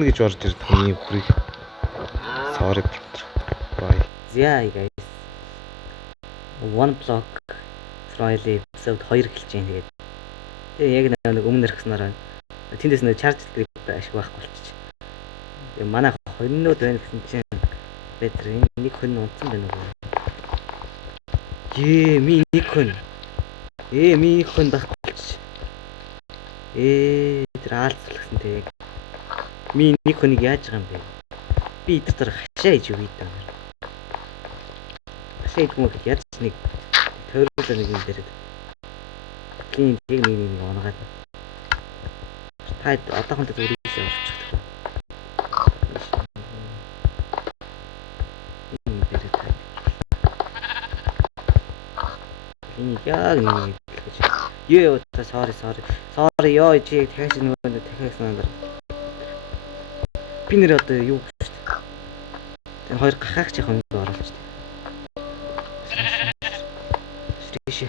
өргөнө гэж орж ирдэг юм хүрийг. Sorry. Bye. Yeah guys. One block Royal episode 2 эхэлж байна тэгээд. Тэгээ яг нэг өмнө ирснараа тэндээс нэг charge grip ашиг байхгүй болчих. Тэгээ манай хоньнууд байна гэсэн чинь бэтэр нэг хонь унтсан байна уу? Ми нэг хонь. Ми хонь байхгүй болчих. Тэр аалцлахсан тэг. Ми нэг хоньыг яаж байгаа юм бэ? Би эдгээр хашаа иж юу гэдэг юм. Хашаа идэх мөг яаж нэг тойруулаа нэг юм дээрээ. Клин тэг нэг унгаад. Та одоохондоо өөрөөсөө орчих. Яг нэг ёо sorry ёо чи дахиад нөгөө дахиад санаа. Би нэр одоо юу гэж шүү дээ. Тэр хоёр гахаач яг хөнгө оруулж дээ. Шиш.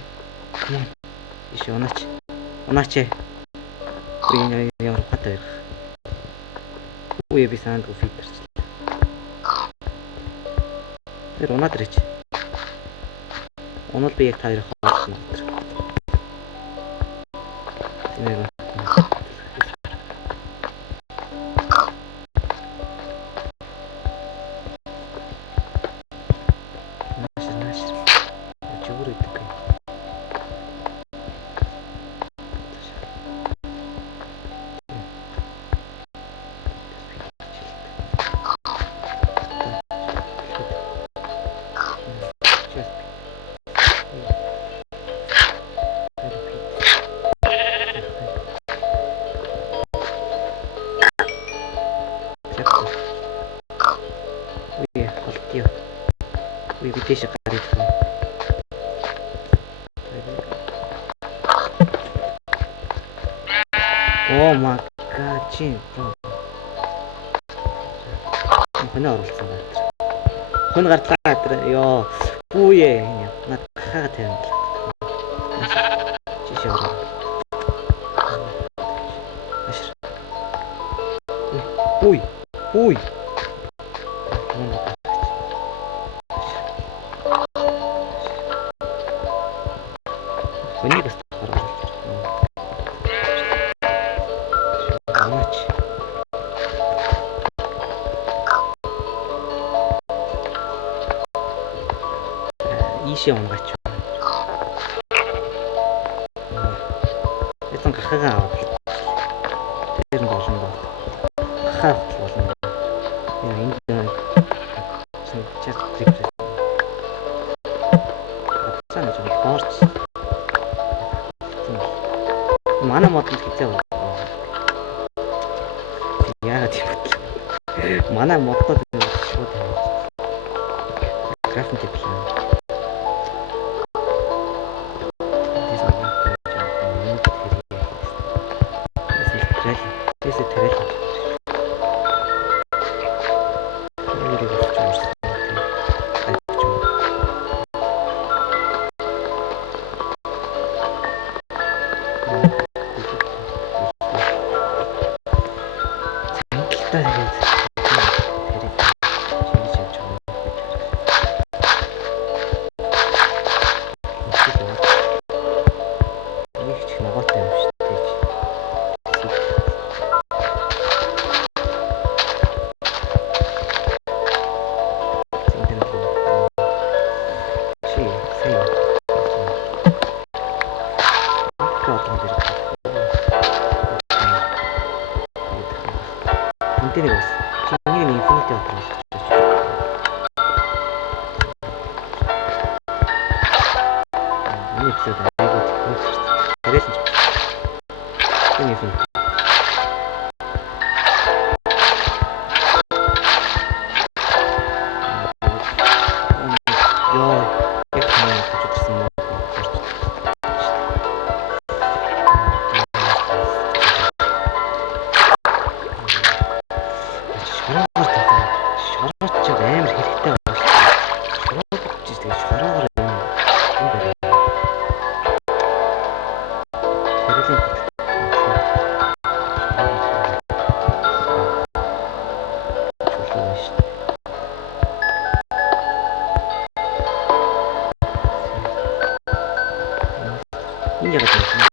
Иш унаач. Би ямар хатай. Үе би санд уфитэрч. Тэр унаад ирэж. Онол би яг таарах болсон. Тэнэг. We bisa kali itu. Oh my god, chin. Хоноо оруулсан байна. Хон гарлаа тэр ёо. Бүүе. Над хаа тавина. Чиш ороо. Үй. Хонийг бас гаргаж. Амаач. Ийшээ унгаач. Эцэн гахагаа авах. Тэр нь болно доо. Гахаа болно. Яа энд чат трипс. Цаана ч борч. Манай модод хэзээ байна? Яагаад тийм бэ? Манай модод шууд тавьж. График хийлээ. Continuous. Ini infinity terus. Ini episode terus. Ini infinity. энэ ягаад юм бэ?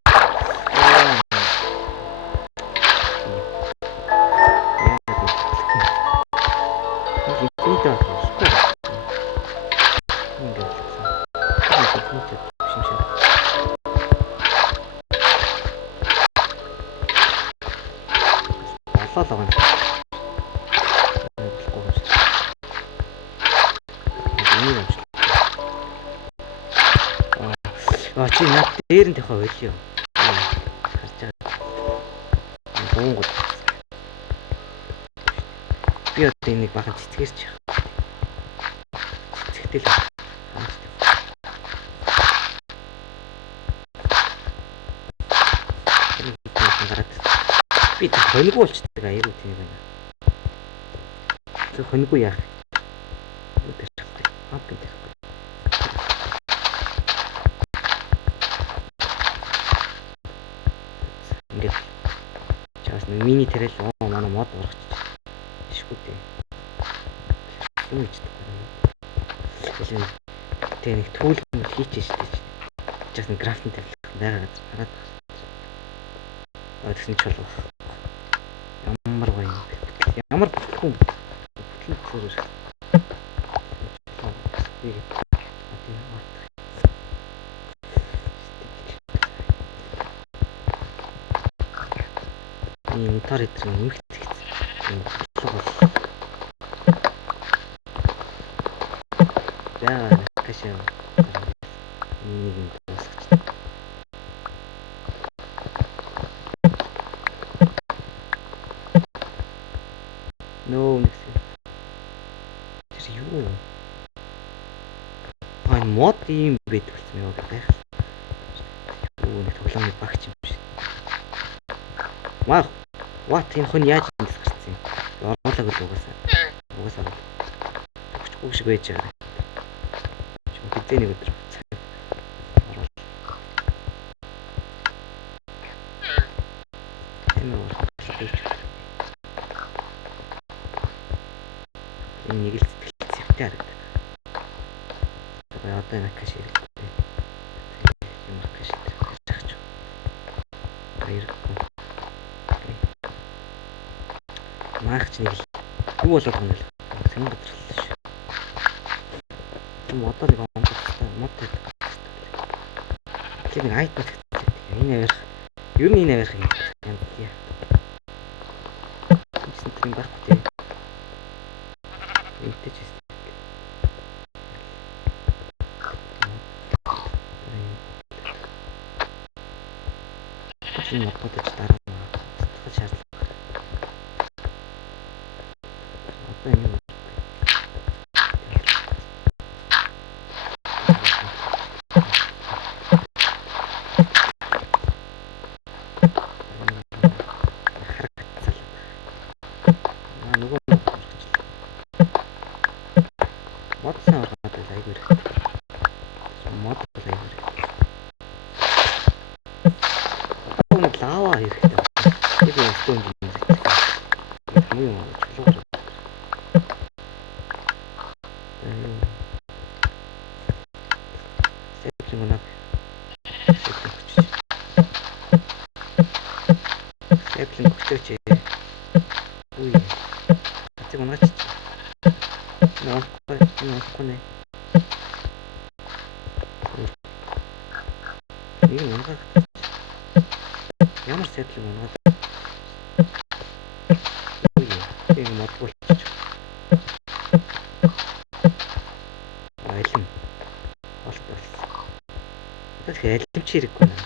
Чи над дээр нь тохоо байлё. Харж байгаа. Гоонгод. Би одоо энийг бахан цэцгэрч яах. Цэцгтэл хаач. Би хоньгүй болчихдаг аягүй тийм байна. Тэг хоньгүй яах. Өдөр шахдаг. Аа би тэг. Ингээд чаас мини тэрэл манай мод урагч шишгүү дээ. Юм ичдэг. Тэг нэг түүл хийчихэж штэ. Чаас нэг графтын тавилах байгаа газар хараад тэгсэн чул баг. Ямар гоё юм. Ямар бүтлгүй. Бүтлэн зүрх. Энэ тар идрэн нэмэгдэх. Яа, кашаа. Нэг юм дуусгач. Нөө нэгсэн. Тэр юу? Аа мод юм байд болсон юм гэх. Юу нэг тоглоомны багч юм шиг. Маа what энэ хүн яаж ингэж гарсан юм? Орлог л угаасаа. Угаасаа. Хүч шиг байж байгаа. Хэзээ нэг өдөр. Энэ нэг л сэтгэлцэвтэй харагдав. Одоо энэ каш хэрэгтэй. Ямар каш хийж баяр. Маагч нэг юу болоод байгаа юм бэ? Сэн готрол ш. Одоо нэг мод байдаг. Тэр нэг айт бат. Энэ авирах. Юу нэг авирах юм. Яа. Тэсн тийм багтай. Интэж тест. Чин модод дараа нь шаардлага. Одоо юм. Лава хэрэгтэй. Тэр өстөө юм. Юу юм чулуу. Сэвчэн гонаг. Сэвчэн хөтөч. Уй. Тэг гонагч. Нааахгүй. Ийм гонаг. Ямар сэтлэг унаад. Тийм модгуулчих. Айлм. Болт болсон. Тэгэхээр айлмч хэрэггүй наа.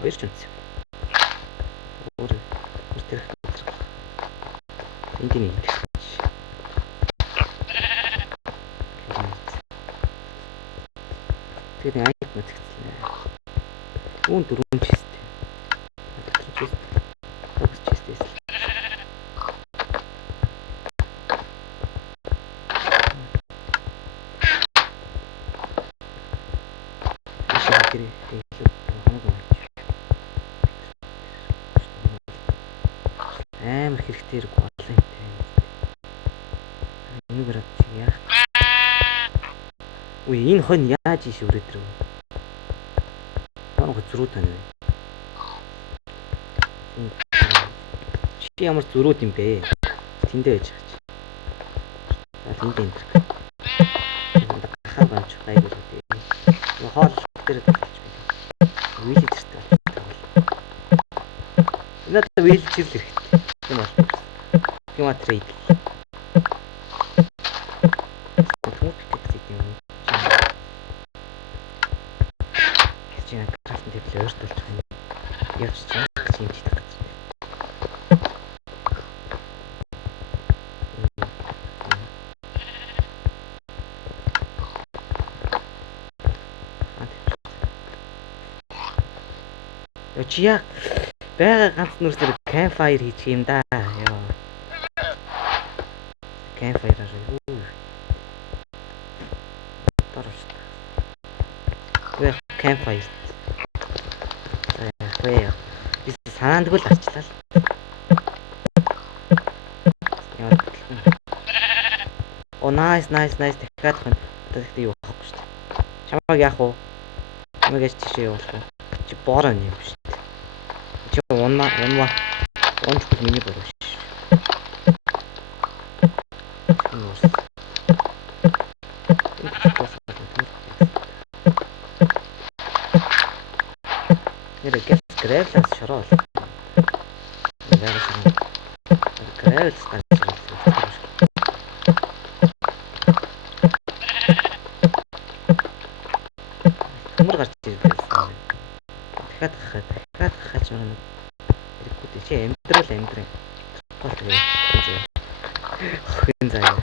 Хоёр ч үнс. Өөр тэр энд нэг. Тэгээд айт мэдчихлээ. Үүн дөрөв чистэй. Тогс чистэйс. Амар хэрэгтэй хэрэг болоо юм. Энийг гараад яах Үгүй энэ хонь яаж ийш өрөөдрөө. Манай зөрүү тань. Чи ямар зөрүүд юм бэ? Тэндээ байж байгаа чи. За тэнд энэ. Хаа гомч гайгүй л дээ. Хоол дээр тавьчих би. Вилжертэй бол. Надад вилжер л хэрэгтэй. Тийм бол. Юма трейд. Крафтын тэвлээ өөрт болж байгаа юм. Явж чаа гэж юм чийдэг. Чи яа бага ганц нүрсээр campfire хийчих юм да. Яа. Campfire аа. Тараш. Вэ campfire. Вэ. Би санаандгүй л арчлаа л. Яа. Оо nice. Дахиад хэн. Одоо ихтэй юу авахгүй шүү дээ. Чамайг яах вэ? Чамайг яаж тийшээ явуулах вэ? Чи бороо юм шүү дээ. Чи унаа. Онч миний бороо шүү. Нэр грэвлээс шороо. Грэвлээс хөмөр гарч ирдэг. Дахиад хаач маа. Хэрэггүй чи амьдрал. Гол тэгээ. Хин заяа.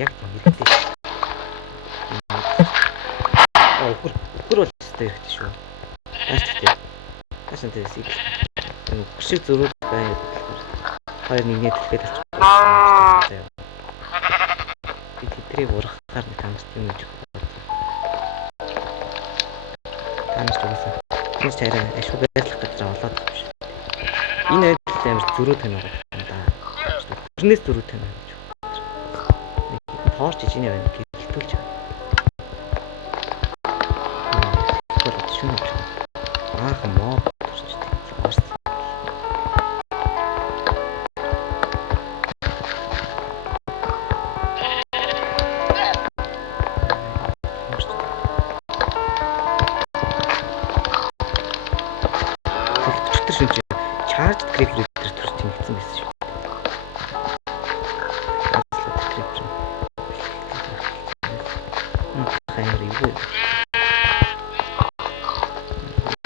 Яг тийм хэрэгтэй. Бүр бол өстэй хэрэгтэй шүү. Яаж тийм сийг. Шиг зөрүүд байна. Хоёр нэгнээ төлөхөд болчихсон. Би тэдрийг урахаар нэг хамт юм гэж бодлоо. Хамт уусаа. Тэр чараа ашиг байрлах гэж болоод байна шүү. Энэ айдл амар зөрүүд тань байгаа юм да. Тэрнээс зөрүүд тань. Хоорч ижиний байна гэлтүүлж байгаа. Тэгвэл шүн. Аах моо шүү дээ. Хоорч. Тэр шүн чи charged creeper дээр төрч ингэсэн байсан шүү.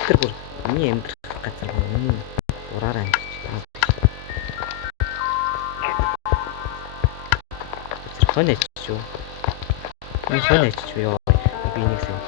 Тэр бүр миний амьдрах газар өмнө ураараа амьдарч байгаа. Тэр хоньч шүү. Энэ хоньч шүү ёо. Би нэгсэн.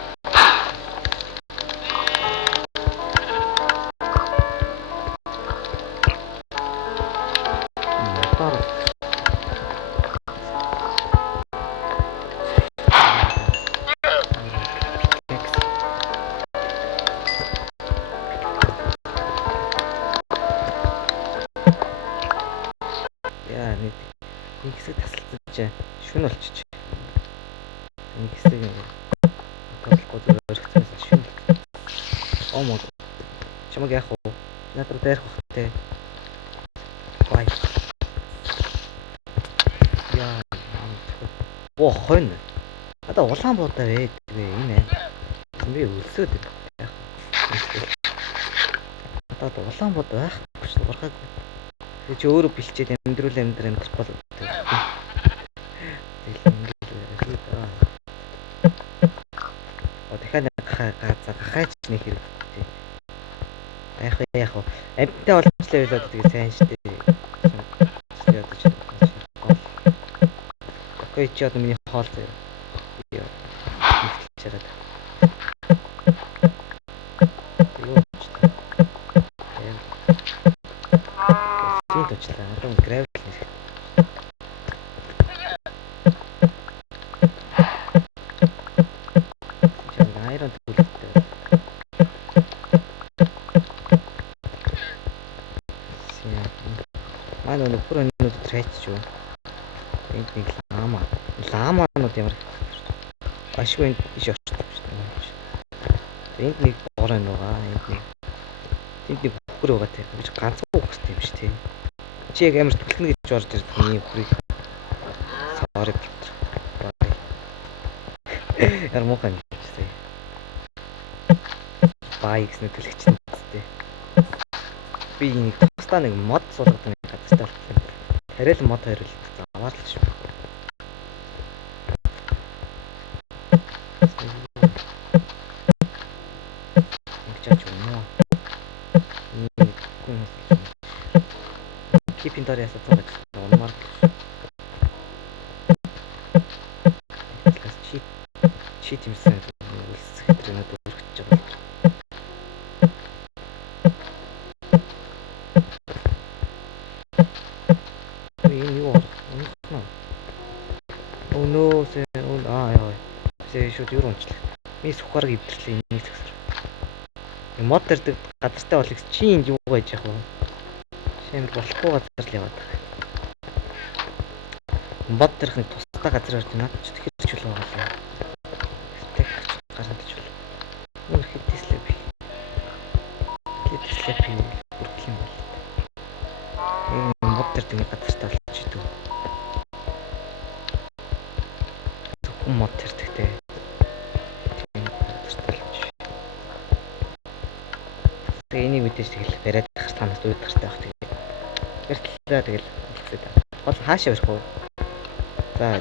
Нэг хэсэг тасалдаж шүн болчих. Нэг хэсэг юм. Тоглохгүй зөрөгцөөс шүн. Оо мод. Чамаг яах вэ? Надад дайрах бах те. Бай. Яа. Оо хон. Одоо улаан буудаа вэ? Энэ. Би өлсөөд яах вэ? Одоо улаан буудаа байхгүй шүү. Ургаагүй. Чи өөрөө бэлчээд амьдрах бол дахиад гахаач нэг хэрэгтэй. Яах вэ? Амьттай болчихлоо байлаа тэгээ сайн штэ. Окей чи одоо миний хоол заяа. Чараад. Точлаа. Одоо гравит нэр. Чам айрон төлөвтэй. сайч юу. Энд нэг ламанууд ямар ашгүй биш орчих юм шиг. Энд нэг бороо байгаа. Энд нэг бүхэр байгаа тийм. Гэж ганцхан бүхэртэй юм шиг тийм. Чи яг амар түлхнэ гэж орж ирдэг юм бүрийг. Sorry. Яр муухай юм чинь. Бай гэснээр түлхчихсэн тийм. Би нэг тусдаа нэг мод суулгаад нэг гадтай болчихлоо. Тариал мод хариулт аваад л шүү. Ingчаач юм. Keep in touch ясаа цаг унмаар. Чи тиймсэн үлсэх хэтрэнүүд өргөж байгаа. Энэ юу аа? Oh no, яа. Шууд юу унчлаа. Би сухарыг ивдэрлээ энийг төгсөр. Мод дэрдэг газартай болох чи энд юу гэж яах вэ? Шимэр болохгүй газар л яваад байгаа. Мод дэрх нэг тусдаа газар орж надад ч тэгэхээр ч үл байгаа юм. Тэг гарантч үл. Өөр хэвтэслээ би. Хэвтэслээ би бүртгэл юм бол. Энэ мод дэрдэг нэг газартай болж идэв. Зөвхөн мод дэрдэгтэй. Энийг мэдээж тэгэл бариад ахс танаас үүд гартай байх тэгээд. Гэртлээ тэгэл хэлцээд. Бол хаашаа өрөх вэ? За.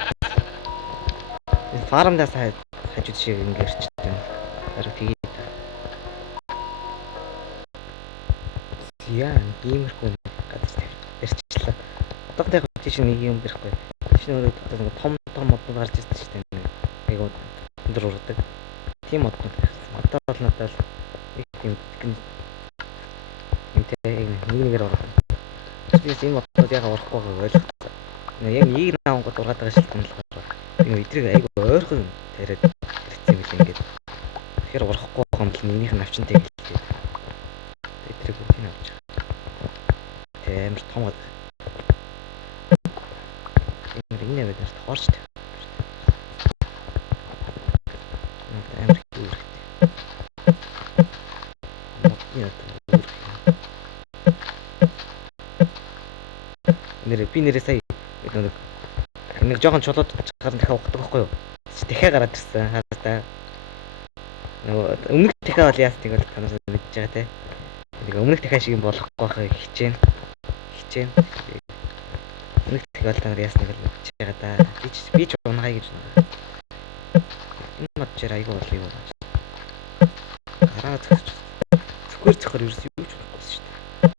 Энэ фармдаас хажууд шиг ингээрчтэй. Харин тэгээд. Яа, иймэрхүү газар барьчихлаа. Одоо яг тийш нэг юм барихгүй. Тийш нөгөө том моднууд гарч ирсэн шүү дээ. Айгуу өндөр ургадаг. Тийм моднууд барьсан. Одоо бол надад нэг юм нэгээр орох. Тэгээс энэ моднууд яг орохгүй байгааг ойлгосон. Яг нэг наангууд ургаад байгаа шилхэн л болохоор. Энэ эдрийг айгүй ойрхон тариад ирсэн юм ингээд. Тэгэхээр орохгүй байгаа юм бол нэгнийх нь авчинтай гэлээ. Эдрийг бүгдийг авч байгаа. Амар том гад. Энэ нэвээр тоорчтой. Амар их үүрэгтэй. Би нэрээ сая нэг жоохон чулууд гарна дахиад ухдаг байхгүй юу? Дахиад гараад ирсэн хаастаа. Нөгөө өмнөх дахиад бол яасныг бол та нар мэдж байгаа те. Нэг өмнөх дахиад шиг юм болохгүй байхыг хичээн. Өмнөх дахиад та нар яасныг бол мэдж байгаа да. Би ч унахай гэж байна. Энэ модчээр айгүй бол юу байна. Гараа зөвхөр ерөөс юу ч болохгүй шүү дээ.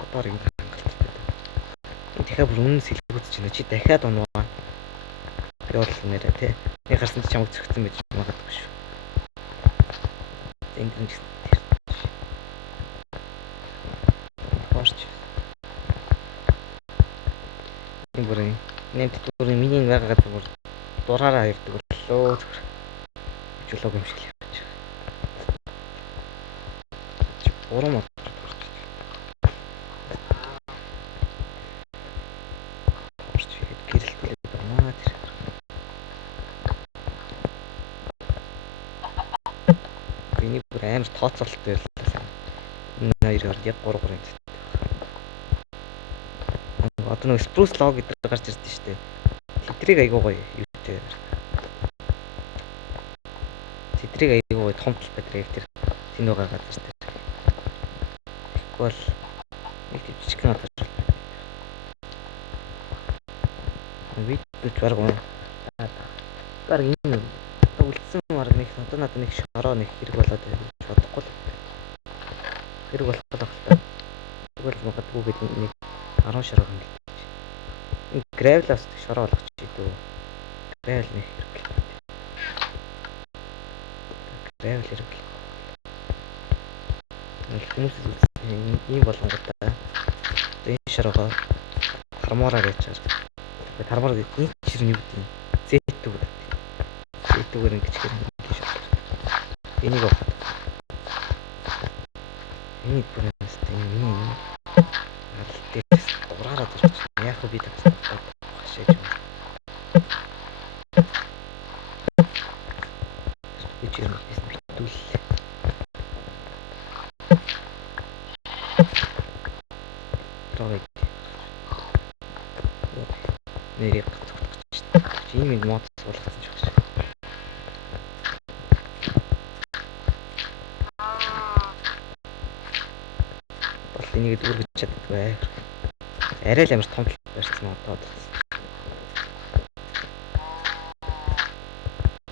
Сатар юм. Дахиад бүр үнэн сэлгүүцэж байна. Чи дахиад унаа. Би бол нэрээ тий. Би гарсан чи чамд зөрчсөн байж магадгүй шүү. Энд хоош. Энэ бүрийн нэмт бүрийн миний байгаа гэдэг бүр дураараа ирдэг боллоо. Жолоог юм шиг л явж байгаа. Урам мод. Энийг бүр амар тооцоололт байлаа. Энэ хоёроор яг 3 3 юм. Одоо нэг spruce log гэдэг гарч ирдэ штэ. Тэдрийг айгуу гоё юутэй. Тэдрийг айгуу гоё том талбай дээр яг тэр тэнд байгаа газар дээр. Тэгвэл нэг жижиг надад. Видеоч бараг уу. Бараг энэ үлдсэн марг нэг одоо надад нэг шороо нэг хэрэг болоод байна. Бодохгүй л. Хэрэг болох талаа. Тэгвэл магадгүй бид нэг 10 шороо юм. Энэ гравлаас шороо болгоч идүү. Гравл нэг хэрэг. Гравл хэрэг. Хүмүүс ийм болгонготой. Энэ шороогоо хармаараа гэж чаар. Хармаар энэ чирний юу гэдэг. Зэтүүг. Зэтүүгээр ингэж хэрэг шоо. Энийг авах. Энийг бүрээс энэ аль дээр дураараа яг би татсан хашааж байна. Үчир хийсэн битүүл. Травыг. Нэрийг цогтгоч. Ийм нэг мод суулгацсан ч багш. Бол энийг дүүргэж чаддгүй. Арай л амар том барьсан одоо.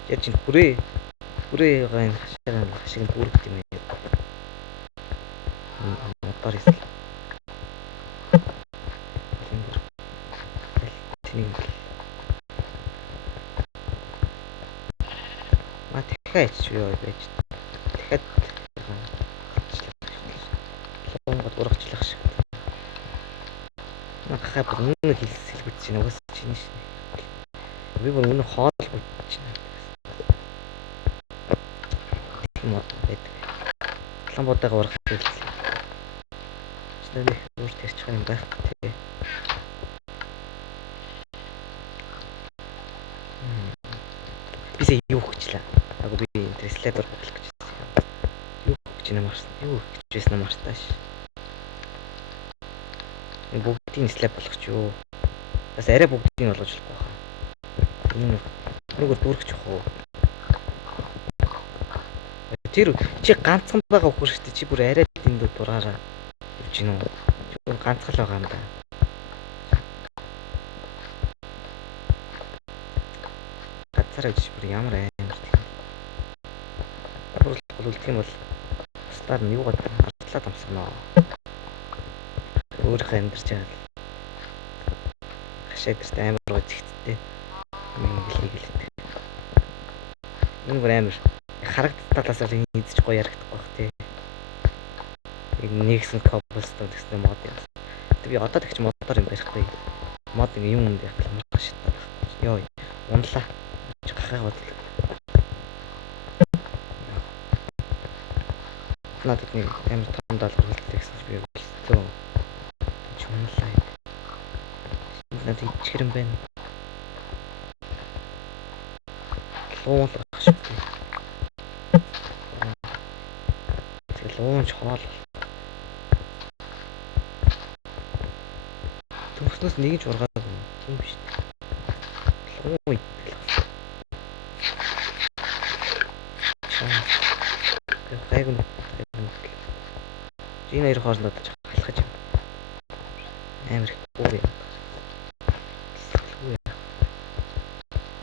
Яг чинь хүрээгаа хашиг нь дүүргэж юм ээ. Мотор хийсэн. Дахиад юу байж. Дахиад лонгод урагчлах шиг. Нахаа бүр үнэ хэлсэлгэж чинь угаас чинь шин. Би бүр үнэ хоолгүй чинь. Тийм байдаг. Ламбуудаага урах хэлсэн. Чиний өөр тэрч юм байх тий. Бисээ юу хөгчлээ. Агуу би трэслэдер болох гэж байна. Юу хөгч юм марсан. Юу хөгч байсан мартааш. Энэ бүгдийн слэп болох ч юу. Бас арай бүгдийг болгож болохгүй хаа. Нүгээр дүүргэж явах уу. Тэр чи ганцхан байгаа хөхөр штэ чи бүр арай дэндүү дураараа явж гин үү. Чи бүр ганцхан л байгаа юм да. Ганцаараа гэж бүр ямар амар тийм. Болуулдах юм бол стаар нь юугаад артлаад амсгана. Өөрийнхөө амьдарч байгаа. Хашаадэрт амар гоо зэгцтэй. Ингээл. Энэ бүр амар харагдталаас л эзэж гоё ярагдах байх тий. Нэгсэн кобстон гэсэн мод юм. Тэг би одоо тэгч модоор юм барихгүй. Мод ингэ юм юм байх юм шатаад байна. Йоо. Унлаа. Гахаа бод. Надад нэг амар том даалгавар хэлсэн би болчихсон. Чунлаа. Надад ичгэрэн байна. Луулах шиг. Луунч хоол. Төвснөөс нэг ч ургаагүй юм биш. Луу идэл. Гайгүй. Энэ хоёр хоорондоо халахж байна. Амар хөө юм.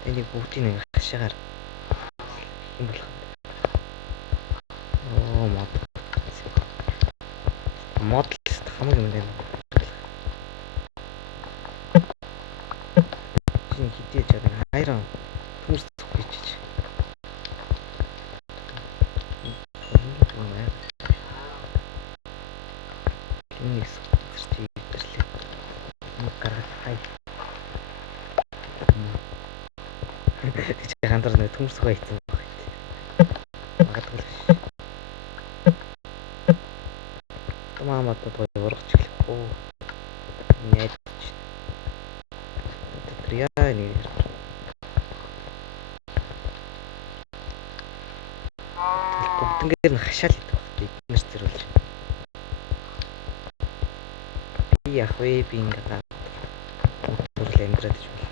Энийг бүгдийг нэг хашаагаар юм болох. Оо модлс хамаг юм байна. Чин хитэж байгаа хайран төрс гэж. Энийг сэрчий дэрлээ. Мукарах хай. Тэг чи гандар нэг төмсгөө хийсэн баг. Магадгүй л. Томаамад одоо урагч гэлэх үү. Найд. Тэтрия нэг. Бүгднгээр нь хашаал идэх баг. Бид нэр зэрүүлж. Би яг вэ би ингээд төрөл амьдраад ч бол.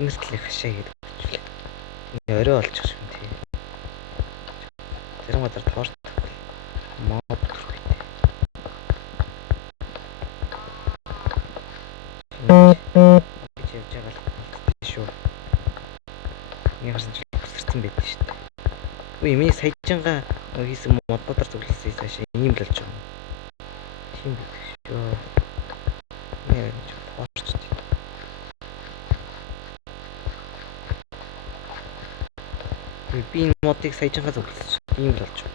Нэртлээ хашаа гэдэг болчихлоо. Орой олчих шиг юм тий. Зарим газар торт мод төрхтэй. Би явж байгаа л шүү. Нэг харсан ч өсөрсөн байдаг шүү дээ. Үгүй миний саяжанга хийсэн моднуудаар зөвлөсөн цаашаа ийм л болж байгаа юм. Тийм байдаг шүү. Нэр нь тоорчтой. Би энэ модыг саяжанга зөвлөсөн. Ийм л болж байна.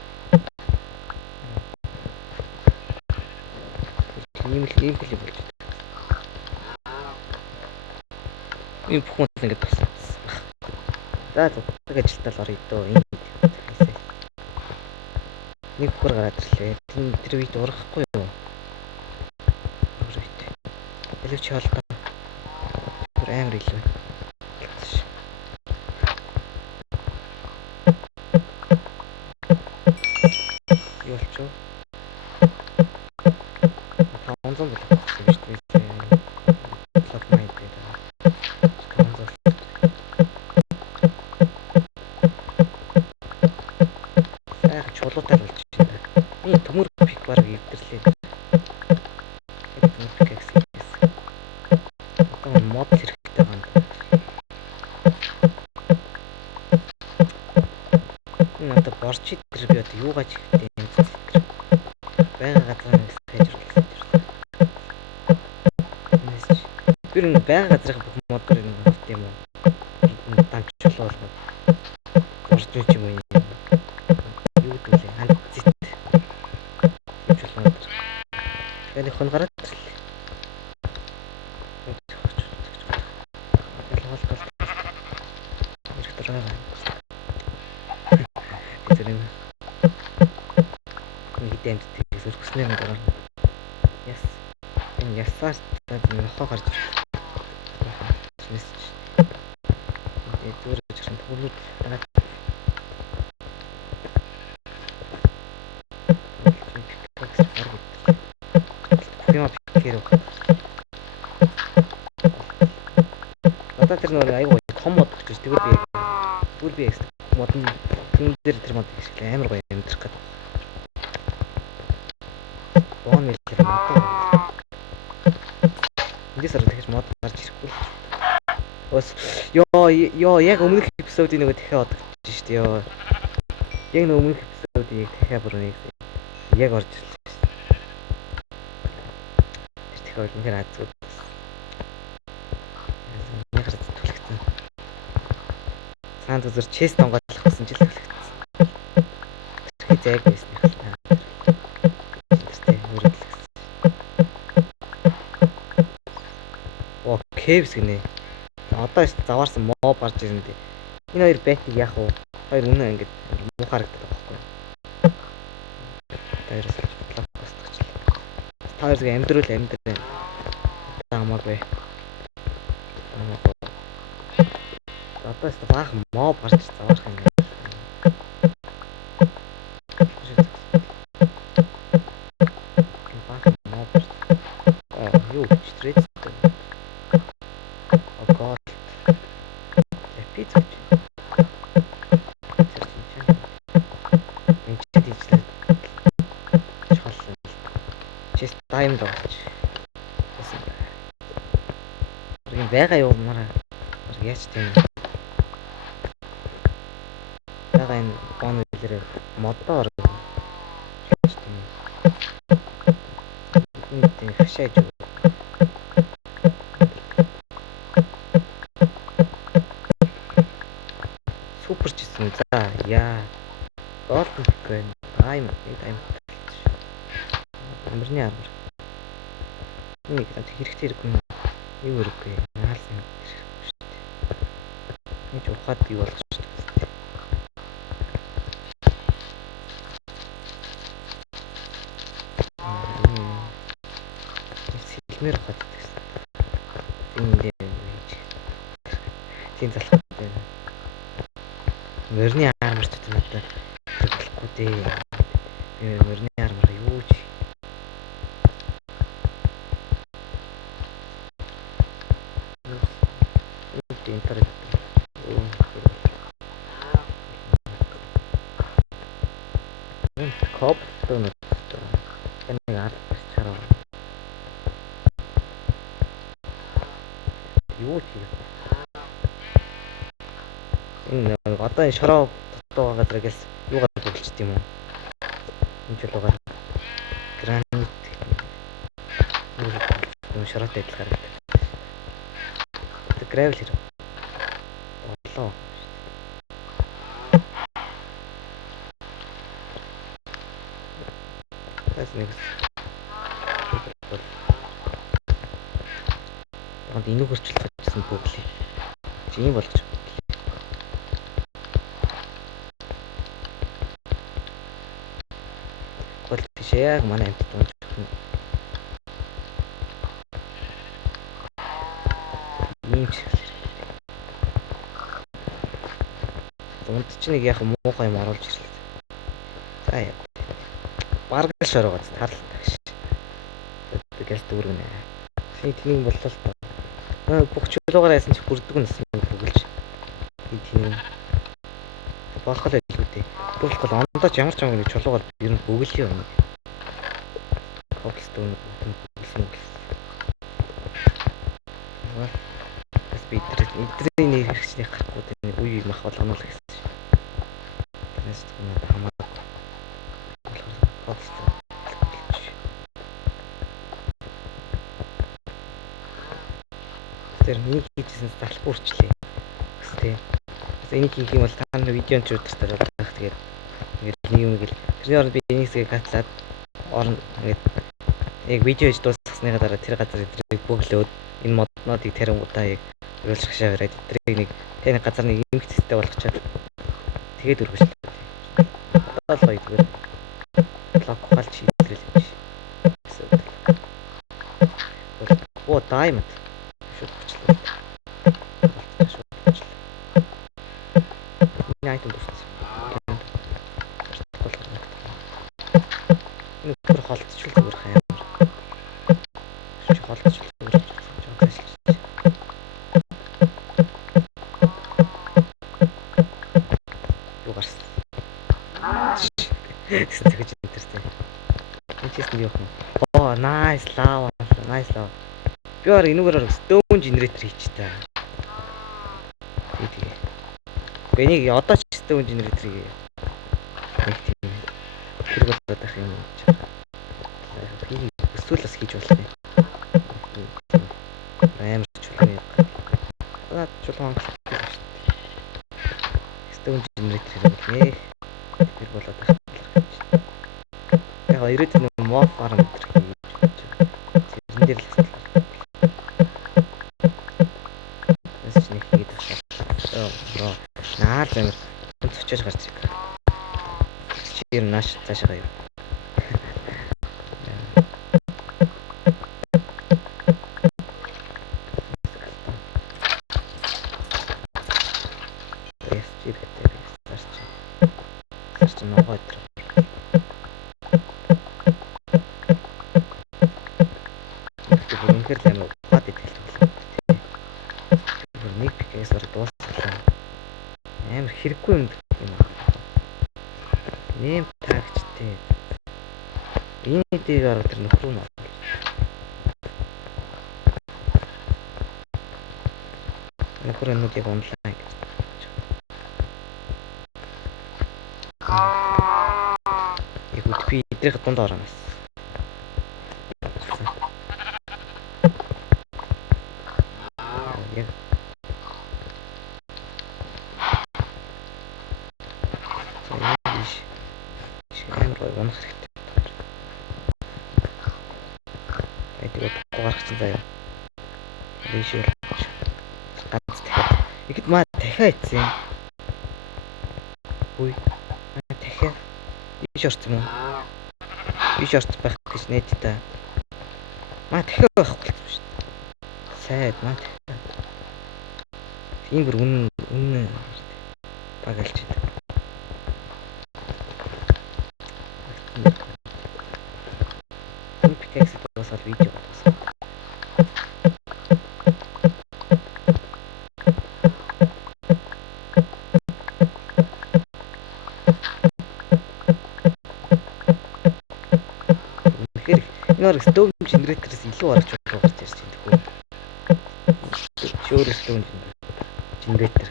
Ийм л болж байна. Энэ бүх мод ингэж туссан. За зөвхөн ажилтаа л орё дөө. Нэг хөр гараад ирлээ. Тэр үед урахгүй юу? Элевч холдоо. Тэр амар илүү. Юу болчих вэ? 500 болох гэсэн юм шүү дээ. Блок майнд дээр. 500. Сайхан чулуутай болж байна. Миний төмөр пик бараг эвдэрлээ. Төмөр пик гэсэн. Одоо мод хэрэгтэй байна. Энэ одоо борч идэр би одоо юугаач хэрэгтэй юм бэ? Байга газар нэг хайж оруулсан. Тэр энэ байга газрын бүх модор энэ авт юм уу? Данч чулуу болгоод борч юм юм уу? Юу гэдэг вэ? Ханд зит. Чулуу. Тэгэхээр хон гараад ирлээ. Хитэмд тэгээс хүснээр нь дараа. Яс. Энэ ясаар нохоо гарч ирлээ. Тэгээд зүгээр жишээ төгөлөд дараа. Хэмээн пикэр. Одоо тэр нэг аюу том мод гэж тэгвэл би мод нь юм дээр тэр мод гэж амар гоё амьдрах гэдэг. Боон мэлэр мод. Эндээс ороод тэгж мод гарч ирэхгүй. Ос ёо яг өмнөх эпизодыг нөгөө дахиад одогдож шүү дээ ёо. Яг нөгөө өмнөх эпизодыг дахиад бүр нэг яг орж ирлээ. Тэгэхээр үнээр азгүй. Яг л түлхсэн. Цаанд үзэр чест онгойлох гэсэн жил түлхсэн. Тэрхий зайг байсан юм байна. Тэртэй өрөдлөсөн. Оо, кевс гинэ. Одоо ч заваарсан моб гарч ирнэ дээ. Энэ хоёр байтыг яах вэ? Хоёр үнэ ингэж муу харагдаад байгаа байхгүй юу? Хоёроос блок постгоч. Та хоёр зөв амьдрал амьдрал. Таамаагүй. Одоо ч баахан моб гарч заваарах юм байна. Баахан моб. Юу стрейт. Окей. Пицца. Чест тайм дооч. Энэ байгаа юу мараа. Яаж тийм. Байгаа энэ бон үлэрээ модоор. Энэ хашааж. Супер чисэн. За яа. Голден гэн. Тайм. Амарны амар. Нэг хэрэгтэй хэрэггүй юм. Юу хэрэггүй. Наалсан хэрэгтэй шүү дээ. Нэг ухаад бий болох шүү дээ. Сэлмэр ухаад гэсэн. Энэ тийм залхах байна. Мөрний армарч гэдэг нь хэрэглэхгүй дээ. Би мөрний армар юу ч интернет коптон энэ арт чараа юу ч энэ одоо энэ шороо дотоо байгаа дээрээс юугаар бүгэлчт юм уу энэ чулуугаар гранит юу шороотой адил харагдав. Гравел хэрэг болоо. Нэг ond энийг хөрчлөх гэсэн бүглээ. Чи юм болгож байна. Гол тийш яг манай амт дунд. дөнгөж. Унд чи нэг яг муухай юм оруулж ирлээ. За яа. Баргал шорогоц тарлаа ш. Тэгээс дүүргэнэ. Сий тнийг боллоо л та. Бүх чулуугаар яасан чи бүрдэг нь бүгэлж. Тийм. Болох л байлгүй дээ. Бүрэлдэхүүн ондооч ямар ч юм нэг чулуугаар ер нь бүгэлээ юм. Коблстоун бүгэлсэн. Бас бидний нэг хэрэгчний гарахгүй дээ. Үе мах болгоно л гэсэн. Тэрнээс надад хамаагүй. Коблстоун. Тэр нэг хийжсэн залхуу үрчлээ. Гэстэй. Энийг хийх юм бол та нар видеонд ч удиртаад байх. Тэгээд нэг юм гэл тэрний оронд би энийг хэсгийг гатлаад орно ингээд яг видео хийж дуусгасныхаа дараа тэр газар эдрийг бөглөөд энэ моднуудыг тарингуудаа яг өрөөлж хашаа бариад эдрийг нэг тэр газар нэг эмх цэцтэй болгочоод тэгээд өргөж. Одоо л хоёрдугаар лог халж хийлгэл гэж. Оо diamond. Шууд бочлоо. Найт дууссан. Нэг бүр холцчихвол зүгээр хаяа. Холцчихвол зүгээр жоо ажиллаж. Юу гарсан? Тэгэж интертэй. Энэчсэн юу юм? Оо, nice lava. Nice lava. Би өөр энүүгээр stone generator хийчихтэй. Тэгээ. Энийг одоо ч stone generator хийе. Тэр болоод ах юм. Би эсвэл бас хийж болно. Амар чулууны. Аа чулуун. Stone generator хийлээ. Тэр болоод ах. Яг ирээдүйн mob farm гэдэг юм. Тэрэн дээр л наал замир цочож гарч ирэх. Чи ер нь нааш цаашаа гаяа. Хэрэггүй юм юм. Нэм тагчтэй. Энэ дэг арга тэр нөхрөө нь. Нөхрөө нүг яг онлайн гэж. Яг би эдрийг дунд ороноос. Яг унах хэрэгтэй. Тэгээд гарах чинь заяа. Дэшүүл. Ганц дахиад. Ихэд маа дахиад ийцэн. Үгүй. Дахиад. Биш орсон юм уу? Биш орсон байх гэж нэт та. Маа дахиад байхгүй болсон шүү дээ. Сайд маа. Тийм бүр үнэн багалж байна. Пикэкс дуусаад видео дууссан. Тэгэхээр энэ stone generator-с илүү аргач гарч ирж байна тэгэхгүй. Шөөр stone generator.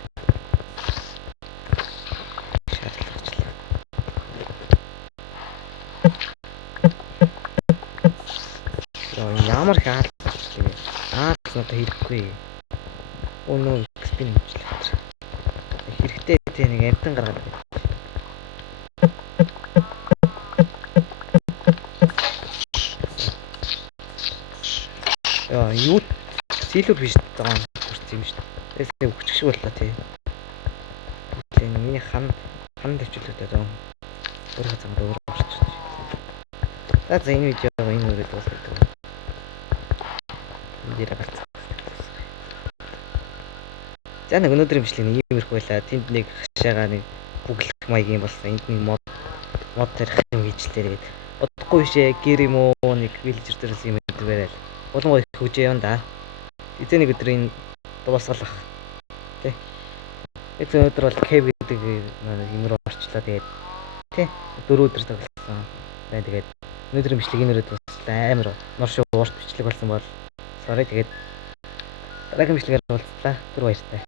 Ямар их аалс надад хэрэггүй. Өнөө спин хийлээ. Хэрэгтэй тийм нэг амтан гаргаад байна. Яа, юу силвер биш байгаа юм шүү дээ. Тэсээ өгч шиг боллоо тий. Тэгээ миний хан дэвчлэгдээд байгаа. Өөрөө зам дээр орчих. За энэ видеог энэ үрээд дуусгая. Дээрээ гарцгаа. За нэг өнөөдрийн бичлэг нэг иймэрхүү байлаа. Тэнд нэг хашаага нэг бүглэх маягийн болсон. Энд нэг мод тарих юм хийжлээ тэгээд. Бодохгүй бишээ гэр юм уу нэг вилжер дээрээс юм барайл. Улан гоё хөгжөө юм да. Эцэг нэг өдрийн дуусгалах. Тэ. Эцэг өнөөдөр бол Cave гэдэг юм руу орчлоо тэгээд. Тэ. 4 өдөр тоглосон. Тэгээд өнөөдрийн бичлэг энэ өрөөд дуслаа амар нор шүү урт бичлэг болсон бол sorry тэгээд дараагийн бичлэгээр уулзлаа. Түр баяртай.